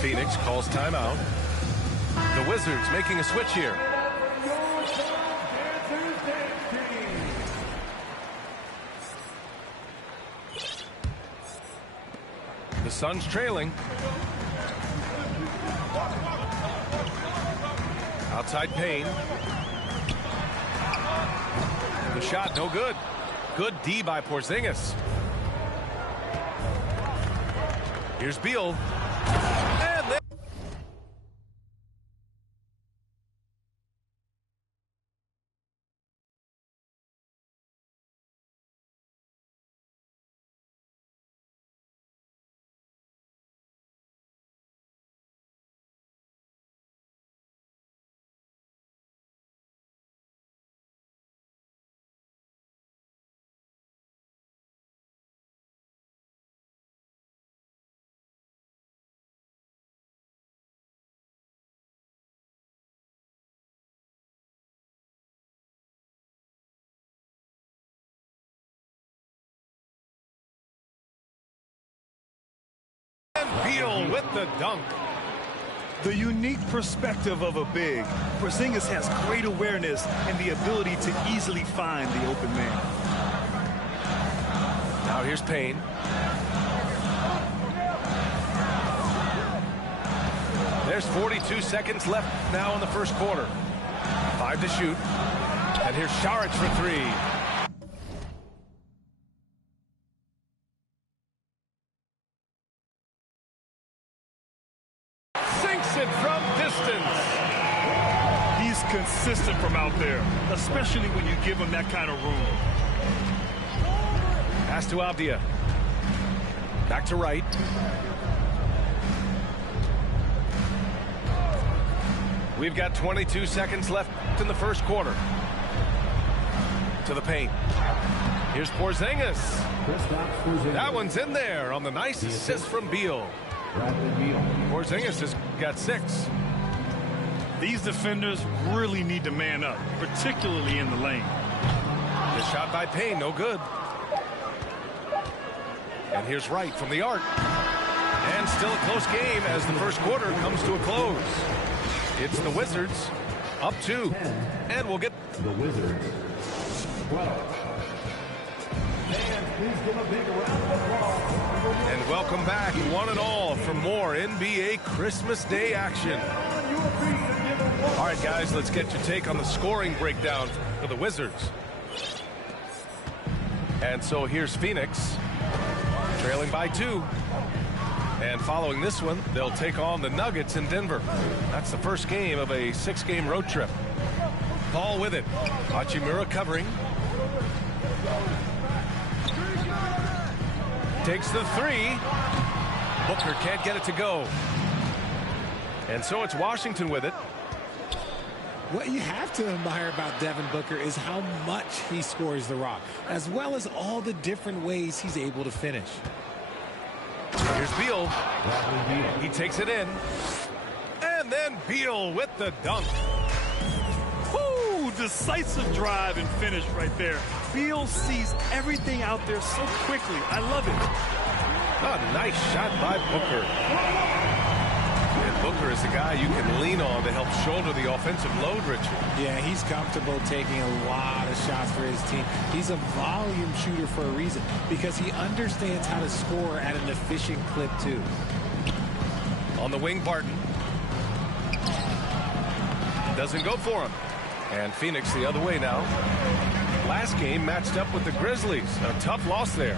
Phoenix calls timeout. The Wizards making a switch here. The Suns trailing. Outside Payne. The shot no good. Good D by Porzingis. Here's Beal. And there. Beal with the dunk. The unique perspective of a big. Porzingis has great awareness and the ability to easily find the open man. Now here's Payne. There's 42 seconds left now in the first quarter. 5 to shoot. And here's Saric for 3. Consistent from out there, especially when you give him that kind of room. Pass to Avdia. Back to Wright. We've got 22 seconds left in the first quarter. To the paint. Here's Porzingis. That one's in there on the nice assist from Beal. Porzingis has got 6. These defenders really need to man up, particularly in the lane. The shot by Payne, no good. And here's Wright from the arc. And still a close game as the first quarter comes to a close. It's the Wizards up 2. And we'll get the Wizards 12. And welcome back, one and all, for more NBA Christmas Day action. All right, guys, let's get your take on the scoring breakdown for the Wizards. And so here's Phoenix, trailing by 2. And following this one, they'll take on the Nuggets in Denver. That's the first game of a 6-game road trip. Paul with it. Hachimura covering. Takes the 3. Booker can't get it to go. And so it's Washington with it. What you have to admire about Devin Booker is how much he scores the rock, as well as all the different ways he's able to finish. Here's Beal. He takes it in. And then Beal with the dunk. Woo! Decisive drive and finish right there. Beal sees everything out there so quickly. I love it. A nice shot by Booker. And Booker is the guy you can lean on to help shoulder the offensive load, Richard. Yeah, he's comfortable taking a lot of shots for his team. He's a volume shooter for a reason, because he understands how to score at an efficient clip, too. On the wing, Barton. Doesn't go for him. And Phoenix the other way now. Last game matched up with the Grizzlies. A tough loss there.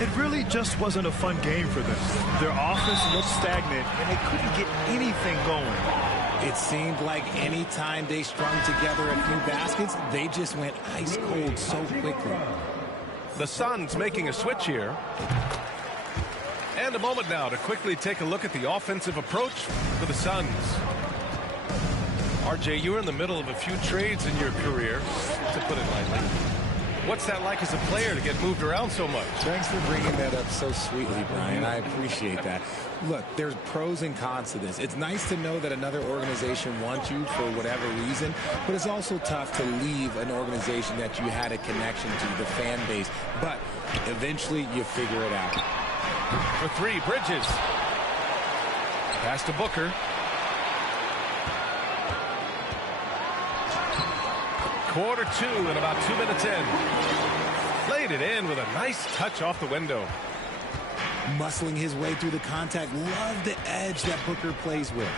It really just wasn't a fun game for them. Their offense looked stagnant, and they couldn't get anything going. It seemed like any time they strung together a few baskets, they just went ice cold so quickly. The Suns making a switch here. And a moment now to quickly take a look at the offensive approach for the Suns. RJ, you were in the middle of a few trades in your career, to put it lightly. What's that like as a player to get moved around so much? Thanks for bringing that up so sweetly, Brian. I appreciate that. Look, there's pros and cons to this. It's nice to know that another organization wants you for whatever reason, but it's also tough to leave an organization that you had a connection to, the fan base. But eventually you figure it out. For 3, Bridges. Pass to Booker. Quarter 2 and about 2 minutes in. Played it in with a nice touch off the window. Muscling his way through the contact. Love the edge that Booker plays with.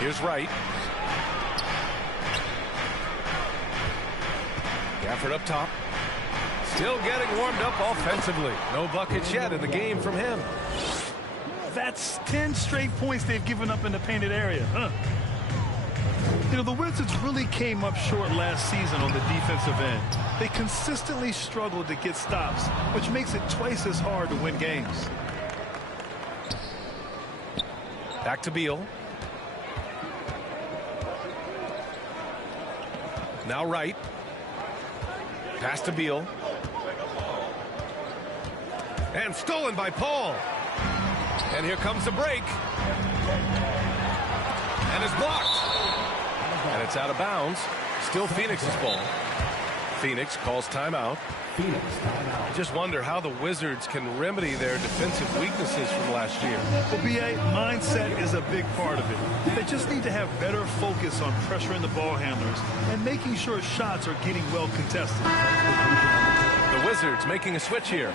Here's Wright. Gafford up top. Still getting warmed up offensively. No buckets yet in the game from him. That's 10 straight points they've given up in the painted area. You know, the Wizards really came up short last season on the defensive end. They consistently struggled to get stops, which makes it twice as hard to win games. Back to Beal. Now Wright. Pass to Beal. And stolen by Paul. And here comes the break. And it's blocked. And it's out of bounds. Still Phoenix's ball. Phoenix calls timeout. Phoenix timeout. Just wonder how the Wizards can remedy their defensive weaknesses from last year. Well, BA, mindset is a big part of it. They just need to have better focus on pressuring the ball handlers and making sure shots are getting well contested. The Wizards making a switch here.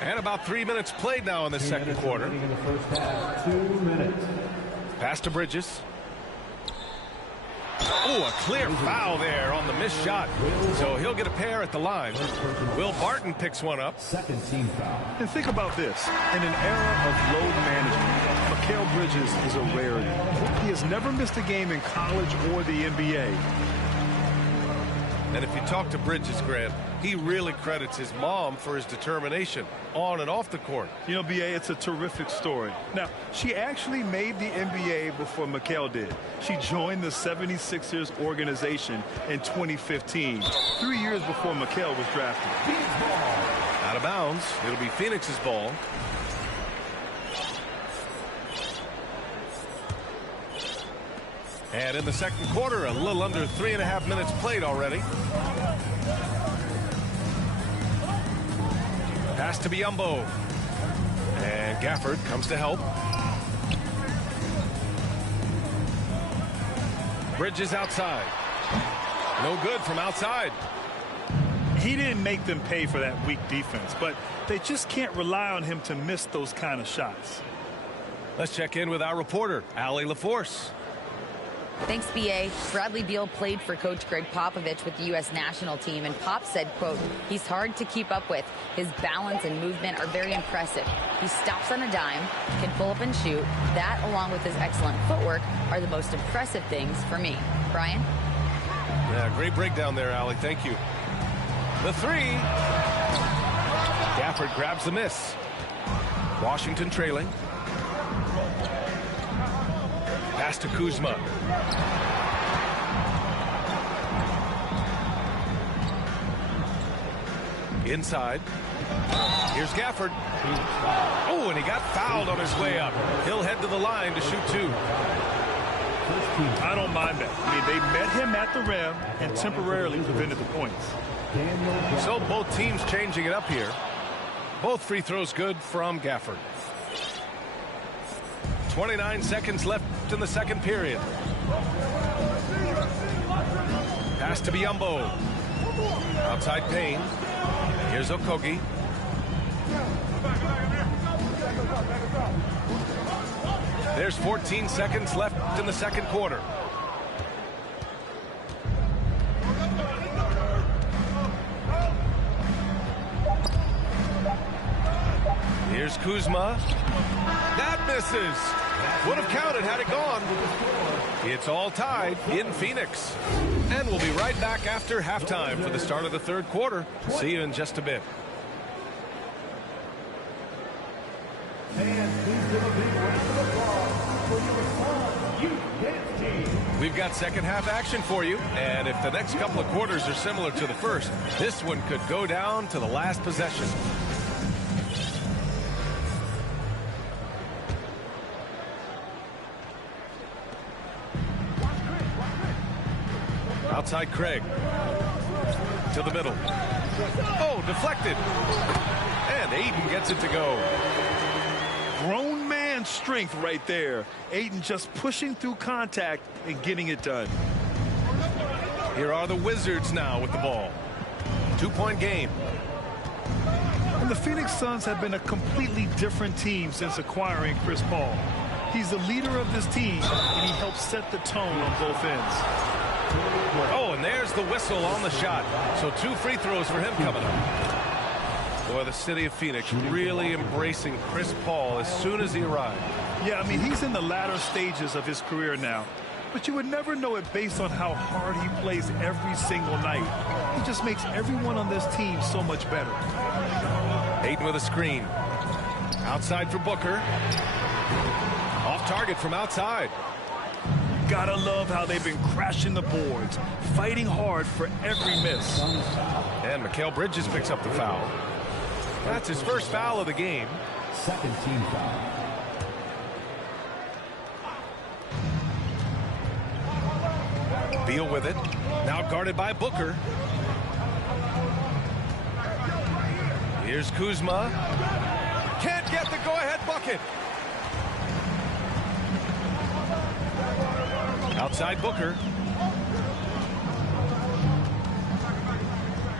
And about 3 minutes played now in the second quarter. In the first half, 2 minutes. Pass to Bridges. Oh, a clear foul there on the missed shot. So he'll get a pair at the line. Will Barton picks one up. Second team foul. And think about this. In an era of load management, Mikal Bridges is a rarity. He has never missed a game in college or the NBA. And if you talk to Bridges, Grant, he really credits his mom for his determination on and off the court. You know, BA, it's a terrific story. Now, she actually made the NBA before Mikal did. She joined the 76ers organization in 2015, 3 years before Mikal was drafted. Out of bounds. It'll be Phoenix's ball. And in the second quarter, a little under 3.5 minutes played already. Pass to Biyombo. And Gafford comes to help. Bridges outside. No good from outside. He didn't make them pay for that weak defense, but they just can't rely on him to miss those kind of shots. Let's check in with our reporter, Allie LaForce. Thanks, B.A. Bradley Beal played for Coach Greg Popovich with the U.S. national team, and Pop said, quote, he's hard to keep up with. His balance and movement are very impressive. He stops on a dime, can pull up and shoot. That, along with his excellent footwork, are the most impressive things for me. Brian? Yeah, great breakdown there, Allie. Thank you. The three. Gafford grabs the miss. Washington trailing. Pass to Kuzma. Inside. Here's Gafford. Oh, and he got fouled on his way up. He'll head to the line to shoot two. I don't mind that. I mean, they met him at the rim and temporarily prevented the points. So both teams changing it up here. Both free throws good from Gafford. 29 seconds left in the second period. Pass to Biyombo. Outside Payne. Here's Okogie. There's 14 seconds left in the second quarter. Here's Kuzma. That misses. Would have counted had it gone. It's all tied in Phoenix. And we'll be right back after halftime for the start of the third quarter. See you in just a bit. We've got second half action for you. And if the next couple of quarters are similar to the first, this one could go down to the last possession. Outside Craig. To the middle. Oh, deflected. And Ayton gets it to go. Grown man strength right there. Ayton just pushing through contact and getting it done. Here are the Wizards now with the ball. 2-point game. And the Phoenix Suns have been a completely different team since acquiring Chris Paul. He's the leader of this team, and he helps set the tone on both ends. Oh, and there's the whistle on the shot. So 2 free throws for him coming up. Boy, the city of Phoenix really embracing Chris Paul as soon as he arrived. Yeah, I mean, he's in the latter stages of his career now. But you would never know it based on how hard he plays every single night. He just makes everyone on this team so much better. Ayton with a screen. Outside for Booker. Off target from outside. Gotta love how they've been crashing the boards, fighting hard for every miss. And Mikal Bridges picks up the foul. That's his first foul of the game. Second team foul. Beal with it. Now guarded by Booker. Here's Kuzma. Can't get the go-ahead bucket. Outside Booker.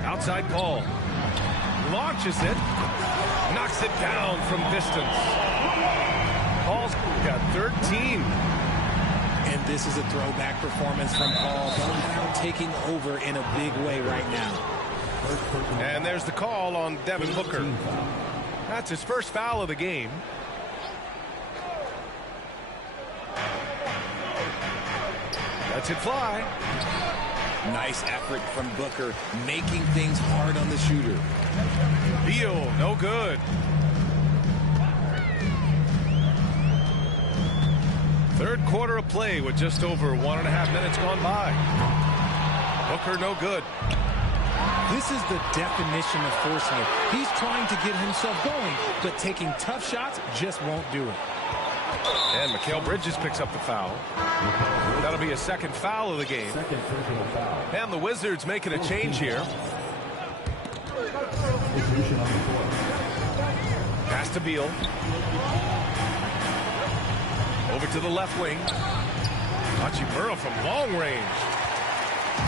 Outside Paul. Launches it. Knocks it down from distance. Paul's got 13. And this is a throwback performance from Paul. Now taking over in a big way right now. And there's the call on Devin Booker. That's his first foul of the game. Lets it fly. Nice effort from Booker, making things hard on the shooter. Beal, no good. Third quarter of play with just over 1.5 minutes gone by. Booker, no good. This is the definition of forcing it. He's trying to get himself going, but taking tough shots just won't do it. And Mikal Bridges picks up the foul. That'll be a second foul of the game. Second personal foul. And the Wizards making a change here. Position on the court. Pass to Beal. Over to the left wing. Hachimura from long range.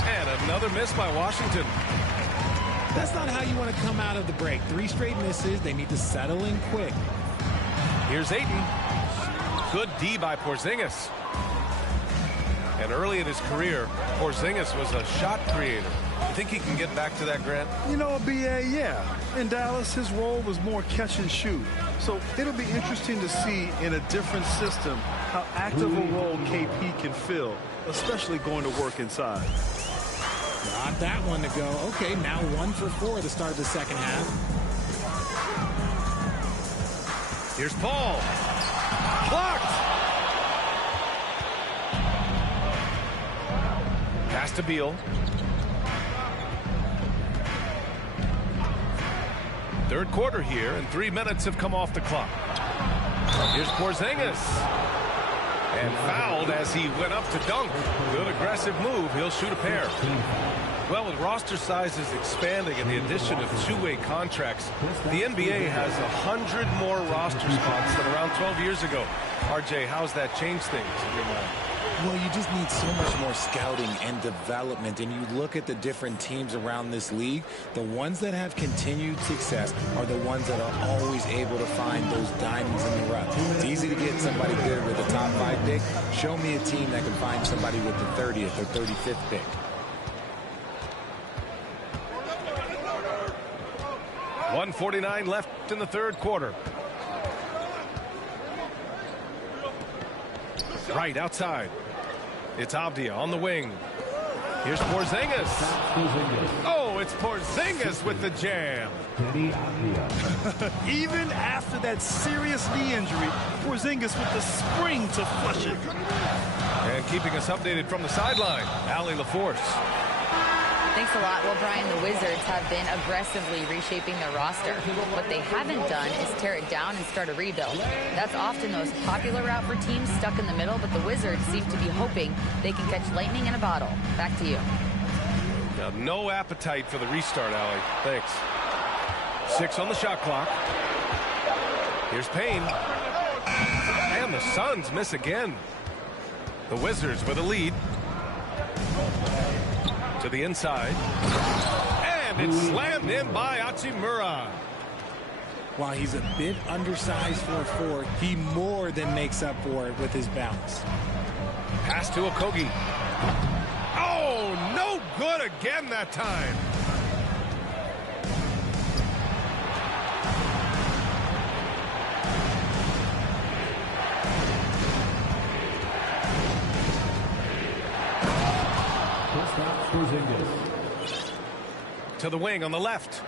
And another miss by Washington. That's not how you want to come out of the break. 3 straight misses. They need to settle in quick. Here's Ayton. Good D by Porzingis. And early in his career, Porzingis was a shot creator. You think he can get back to that, Grant? You know, B.A., yeah. In Dallas, his role was more catch and shoot. So it'll be interesting to see in a different system how active a role KP can fill, especially going to work inside. Got that one to go. Okay, now 1 for 4 to start the second half. Here's Paul. Blocked. Pass to Beal. Third quarter here, and 3 minutes have come off the clock. Here's Porzingis. And fouled as he went up to dunk. Good aggressive move. He'll shoot a pair. Well, with roster sizes expanding and the addition of 2-way contracts, the NBA has 100 more roster spots than around 12 years ago. RJ, how's that changed things in your mind? Well, you just need so much more scouting and development. And you look at the different teams around this league, the ones that have continued success are the ones that are always able to find those diamonds in the rough. It's easy to get somebody good with a top 5 pick. Show me a team that can find somebody with the 30th or 35th pick. .149 left in the third quarter. Right outside. It's Avdia on the wing. Here's Porzingis. Oh, it's Porzingis with the jam. Even after that serious knee injury, Porzingis with the spring to flush it. And keeping us updated from the sideline, Allie LaForce. Thanks a lot. Well, Brian, the Wizards have been aggressively reshaping their roster. What they haven't done is tear it down and start a rebuild. That's often the most popular route for teams stuck in the middle, but the Wizards seem to be hoping they can catch lightning in a bottle. Back to you. Now, no appetite for the restart, Allie. Thanks. 6 on the shot clock. Here's Payne. And the Suns miss again. The Wizards with a lead. To the inside. And it's slammed in by Hachimura. While he's a bit undersized for a 4, he more than makes up for it with his bounce. Pass to Okogie. Oh, no good again that time. Kristaps Porzingis. To the wing on the left.